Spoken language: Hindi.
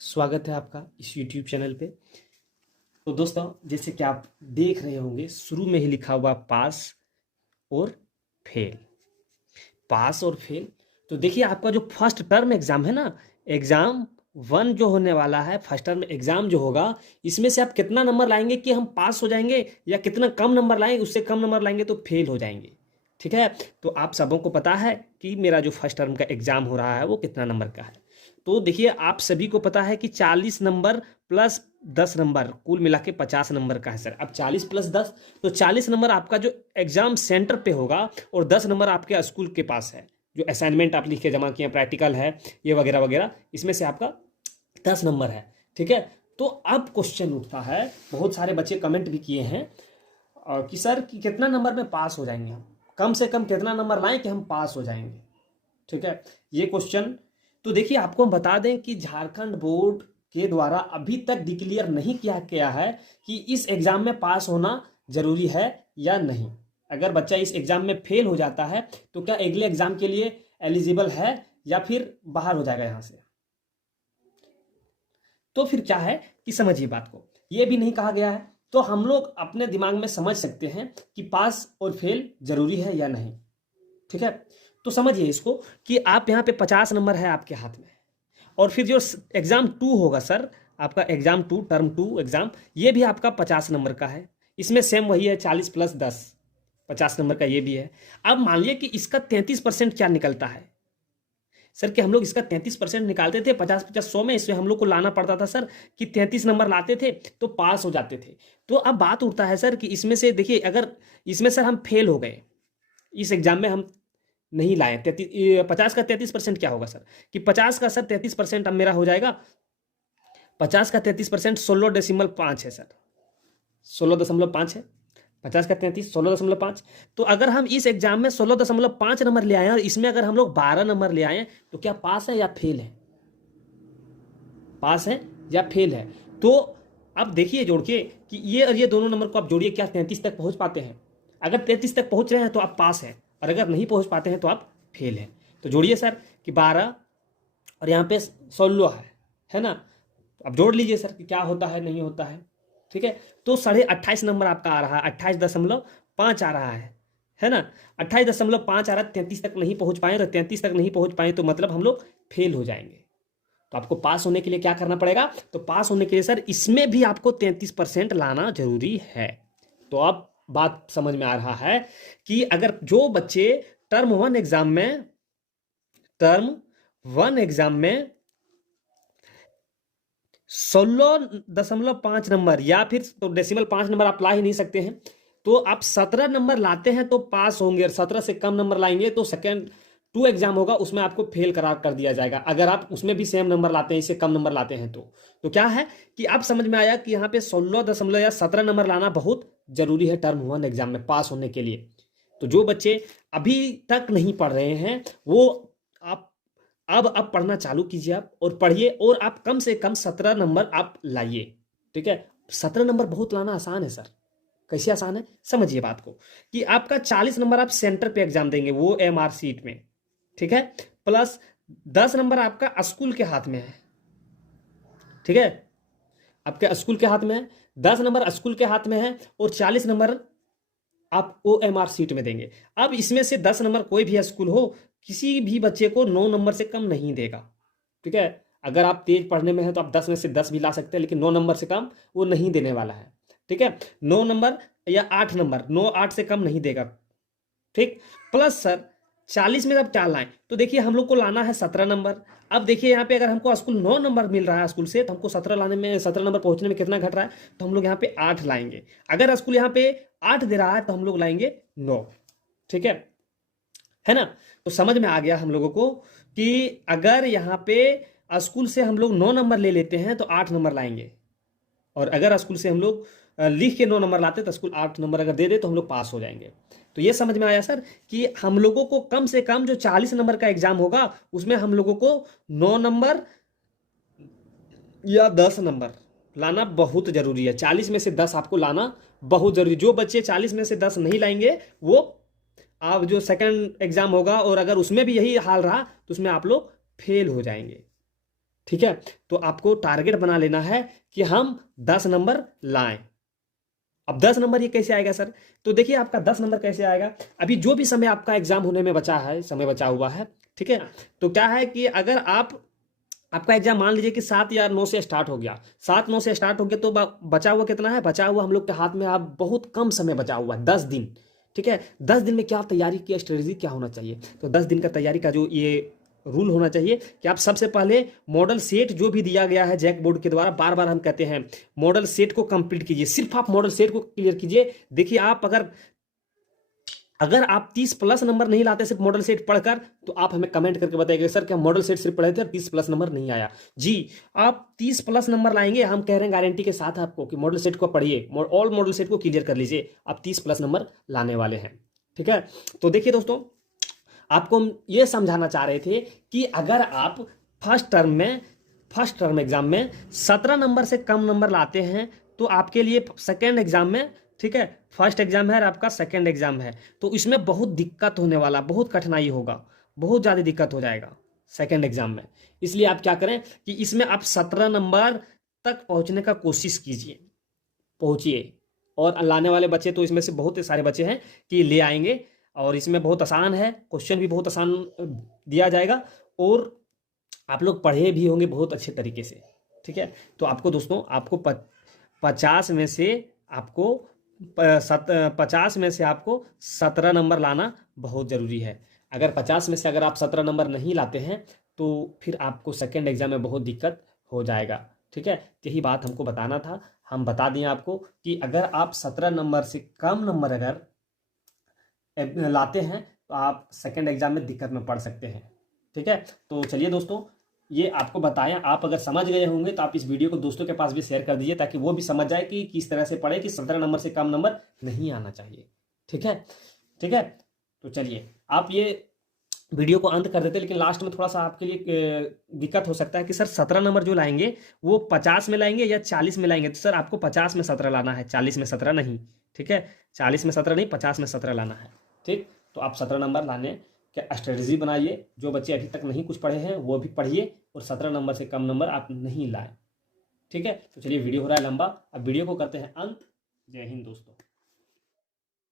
स्वागत है आपका इस YouTube चैनल पे। तो दोस्तों, जैसे कि आप देख रहे होंगे, शुरू में ही लिखा हुआ पास और फेल। पास और फेल। तो देखिए, आपका जो फर्स्ट टर्म एग्ज़ाम है ना, एग्ज़ाम 1 जो होने वाला है, फर्स्ट टर्म एग्ज़ाम जो होगा, इसमें से आप कितना नंबर लाएंगे कि हम पास हो जाएंगे, या कितना कम नंबर लाएंगे, उससे कम नंबर लाएंगे तो फेल हो जाएंगे। ठीक है। तो आप सबों को पता है कि मेरा जो फर्स्ट टर्म का एग्ज़ाम हो रहा है वो कितना नंबर का है। तो देखिए, आप सभी को पता है कि 40 नंबर प्लस 10 नंबर कुल मिला के 50 नंबर का है सर। अब 40 प्लस 10 तो 40 नंबर आपका जो एग्ज़ाम सेंटर पे होगा, और 10 नंबर आपके स्कूल के पास है। जो असाइनमेंट आप लिख के जमा किए, प्रैक्टिकल है, ये वगैरह वगैरह, इसमें से आपका 10 नंबर है। ठीक है। तो अब क्वेश्चन उठता है, बहुत सारे बच्चे कमेंट भी किए हैं कि सर कि कितना नंबर में पास हो जाएंगे हम, कम से कम कितना नंबर लाएं कि हम पास हो जाएंगे। ठीक है, ये क्वेश्चन। तो देखिए, आपको हम बता दें कि झारखंड बोर्ड के द्वारा अभी तक डिक्लेयर नहीं किया गया है कि इस एग्ज़ाम में पास होना जरूरी है या नहीं। अगर बच्चा इस एग्ज़ाम में फेल हो जाता है तो क्या अगले एग्ज़ाम के लिए एलिजिबल है, या फिर बाहर हो जाएगा यहाँ से। तो फिर क्या है कि समझिए बात को, ये भी नहीं कहा गया है। तो हम लोग अपने दिमाग में समझ सकते हैं कि पास और फेल जरूरी है या नहीं। ठीक है। तो समझिए इसको कि आप यहाँ पे 50 नंबर है आपके हाथ में, और फिर जो एग्ज़ाम 2 होगा सर, आपका एग्ज़ाम 2 टर्म 2 एग्ज़ाम, ये भी आपका 50 नंबर का है। इसमें सेम वही है, 40 प्लस 10, 50 नंबर का ये भी है। अब मान लिया कि इसका 33% क्या निकलता है सर, कि हम लोग इसका 33% निकालते थे 50-50-100 में, इसमें हम लोग को लाना पड़ता था सर कि 33 नंबर लाते थे तो पास हो जाते थे। तो अब बात उठता है सर कि इसमें से देखिए, अगर इसमें सर हम फेल हो गए, इस एग्ज़ाम में हम नहीं लाए 50 का 33% क्या होगा सर, कि 50 का सर 33% अब मेरा हो जाएगा, 50 का 33% 16.5 है सर, 16.5 है। 50 का 33 16.5। तो अगर हम इस एग्जाम में 16.5 नंबर ले आए और इसमें अगर हम लोग 12 नंबर ले आए, तो क्या पास है या फेल है? पास है या फेल है? तो अब देखिए जोड़ के कि ये और ये दोनों नंबर को आप जोड़िए, क्या 33 तक पहुंच पाते हैं? अगर 33 तक पहुंच रहे हैं तो आप पास हैं, और अगर नहीं पहुंच पाते हैं तो आप फेल हैं। तो जोड़िए सर कि 12 और यहाँ पे 16 है ना। अब जोड़ लीजिए सर कि क्या होता है, नहीं होता है। ठीक है। तो 28.5 नंबर आपका आ रहा है, 28.5 आ रहा है ना। 28.5 आ रहा है, 33 तक नहीं पहुंच पाए, तो 33 तक नहीं पहुंच पाए तो मतलब हम लोग फेल हो जाएंगे। तो आपको पास होने के लिए क्या करना पड़ेगा? तो पास होने के लिए सर इसमें भी आपको 33% लाना जरूरी है। तो अब बात समझ में आ रहा है कि अगर जो बच्चे टर्म 1 एग्जाम में 16.5 नंबर, या फिर तो डेसिमल 5 नंबर आप ला ही नहीं सकते हैं, तो आप 17 नंबर लाते हैं तो पास होंगे, और 17 से कम नंबर लाएंगे तो सेकेंड 2 एग्जाम होगा, उसमें आपको फेल करार कर दिया जाएगा। अगर आप उसमें भी सेम नंबर लाते हैं, इससे कम नंबर लाते हैं तो क्या है कि आप समझ में आया कि यहाँ पे 16 दशमलव या 17 नंबर लाना बहुत जरूरी है टर्म 1 एग्जाम में पास होने के लिए। तो जो बच्चे अभी तक नहीं पढ़ रहे हैं, वो आप अब पढ़ना चालू कीजिए आप, और पढ़िए, और आप कम से कम 17 नंबर आप लाइए। ठीक है। 17 नंबर बहुत लाना आसान है सर। कैसे आसान है, समझिए बात को, कि आपका 40 नंबर आप सेंटर पे एग्जाम देंगे, वो एमआर सीट में। ठीक है। प्लस 10 नंबर आपका स्कूल के हाथ में है। ठीक है, आपके स्कूल के हाथ में है, 10 नंबर स्कूल के हाथ में है, और 40 नंबर आप ओएमआर सीट में देंगे। अब इसमें से 10 नंबर कोई भी स्कूल हो, किसी भी बच्चे को 9 नंबर से कम नहीं देगा। ठीक है। अगर आप तेज पढ़ने में हैं तो आप 10 में से 10 भी ला सकते हैं, लेकिन 9 नंबर से कम वो नहीं देने वाला है। ठीक है। 9 नंबर या 8 नंबर, 9-8 से कम नहीं देगा। ठीक। प्लस सर 40 में जब क्या लाएं, तो देखिए हम लोग को लाना है 17 नंबर। अब देखिए यहाँ पे अगर हमको स्कूल 9 नंबर मिल रहा है स्कूल से, तो हमको 17 लाने में, 17 नंबर पहुंचने में कितना घट रहा है, तो हम लोग यहाँ पे 8 लाएंगे। अगर स्कूल यहाँ पे 8 दे रहा है तो हम लोग लाएंगे 9। ठीक है ना। तो समझ में आ गया हम लोगों को कि अगर यहाँ पे स्कूल से हम लोग 9 नंबर ले लेते हैं तो 8 नंबर लाएंगे, और अगर स्कूल से हम लोग लिख के 9 नंबर लाते तो स्कूल 8 नंबर अगर दे दे तो हम लोग पास हो जाएंगे। तो ये समझ में आया सर कि हम लोगों को कम से कम जो 40 नंबर का एग्जाम होगा उसमें हम लोगों को 9 नंबर या 10 नंबर लाना बहुत जरूरी है। 40 में से 10 आपको लाना बहुत जरूरी। जो बच्चे 40 में से 10 नहीं लाएंगे, वो आप जो सेकंड एग्जाम होगा और अगर उसमें भी यही हाल रहा तो उसमें आप लोग फेल हो जाएंगे। ठीक है, तो आपको टारगेट बना लेना है कि हम 10 नंबर लाएं। अब 10 नंबर ये कैसे आएगा सर? तो देखिए आपका 10 नंबर कैसे आएगा, अभी जो भी समय आपका एग्जाम होने में बचा है, समय बचा हुआ है, ठीक है, तो क्या है कि अगर आपका एग्जाम मान लीजिए कि 7 या 9 से स्टार्ट हो गया, 7-9 से स्टार्ट हो गया, तो बचा हुआ कितना है? बचा हुआ हम लोग के हाथ में अब बहुत कम समय बचा हुआ है, 10 दिन। ठीक है, 10 दिन में क्या तैयारी की स्ट्रेटेजी क्या होना चाहिए? तो 10 दिन का तैयारी का जो ये रूल होना चाहिए कि आप सबसे पहले मॉडल सेट जो भी दिया गया है जैक बोर्ड के द्वारा, बार बार हम कहते हैं मॉडल सेट को कंप्लीट कीजिए, सिर्फ आप मॉडल सेट को क्लियर कीजिए। देखिए आप अगर आप 30+ नंबर नहीं लाते सिर्फ मॉडल सेट पढ़कर, तो आप हमें कमेंट करके बताइएगा सर कि हम मॉडल सेट सिर्फ पढ़े थे और 30+ नंबर नहीं आया। जी, आप 30+ नंबर लाएंगे, हम कह रहे हैं गारंटी के साथ आपको कि मॉडल सेट को पढ़िए, ऑल मॉडल सेट को क्लियर कर लीजिए, आप 30+ नंबर लाने वाले हैं। ठीक है, तो देखिए दोस्तों, आपको हम ये समझाना चाह रहे थे कि अगर आप फर्स्ट टर्म एग्जाम में 17 नंबर से कम नंबर लाते हैं, तो आपके लिए सेकेंड एग्जाम में, ठीक है, फर्स्ट एग्जाम है और आपका सेकेंड एग्जाम है, तो इसमें बहुत दिक्कत होने वाला, बहुत कठिनाई होगा, बहुत ज़्यादा दिक्कत हो जाएगा सेकेंड एग्जाम में। इसलिए आप क्या करें कि इसमें आप 17 नंबर तक पहुंचने का कोशिश कीजिए, पहुंचिए। और लाने वाले बच्चे तो इसमें से बहुत सारे बच्चे हैं कि ले आएंगे, और इसमें बहुत आसान है, क्वेश्चन भी बहुत आसान दिया जाएगा, और आप लोग पढ़े भी होंगे बहुत अच्छे तरीके से। ठीक है, तो आपको दोस्तों, आपको 50 में से आपको 50 में से आपको 17 नंबर लाना बहुत ज़रूरी है। अगर 50 में से अगर आप 17 नंबर नहीं लाते हैं, तो फिर आपको सेकेंड एग्जाम में बहुत दिक्कत हो जाएगा। ठीक है, यही बात हमको बताना था, हम बता दें आपको कि अगर आप 17 नंबर से कम नंबर अगर लाते हैं, तो आप सेकेंड एग्जाम में दिक्कत में पड़ सकते हैं। ठीक है, तो चलिए दोस्तों, ये आपको बताया, आप अगर समझ गए होंगे तो आप इस वीडियो को दोस्तों के पास भी शेयर कर दीजिए, ताकि वो भी समझ जाए कि किस तरह से पढ़े कि 17 नंबर से कम नंबर नहीं आना चाहिए। ठीक है, ठीक है, तो चलिए आप ये वीडियो को अंत कर देते, लेकिन लास्ट में थोड़ा सा आपके लिए दिक्कत हो सकता है कि सर 17 नंबर जो लाएंगे वो 50 में लाएंगे या 40 में लाएंगे? तो सर आपको 50 में 17 लाना है, 40 में 17 नहीं। ठीक है, 40 में 17 नहीं, 50 में 17 लाना है। ठीक, तो आप 17 नंबर लाने क्या स्ट्रेटजी बनाइए, जो बच्चे अभी तक नहीं कुछ पढ़े हैं वो भी पढ़िए, और 17 नंबर से कम नंबर आप नहीं लाएं। ठीक है, तो चलिए वीडियो हो रहा है लंबा, अब वीडियो को करते हैं अंत। जय हिंद दोस्तों।